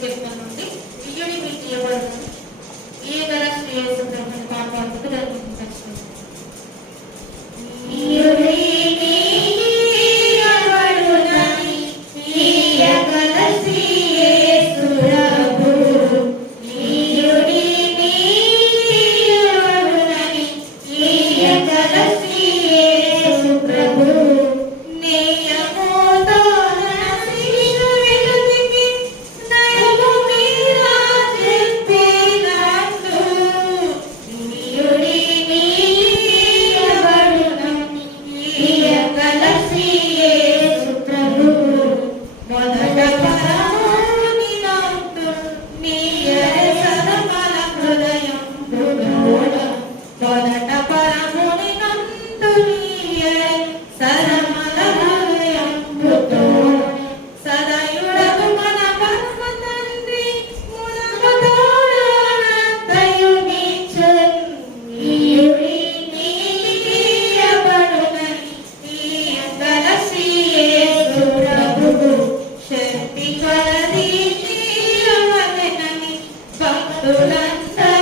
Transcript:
que Roland.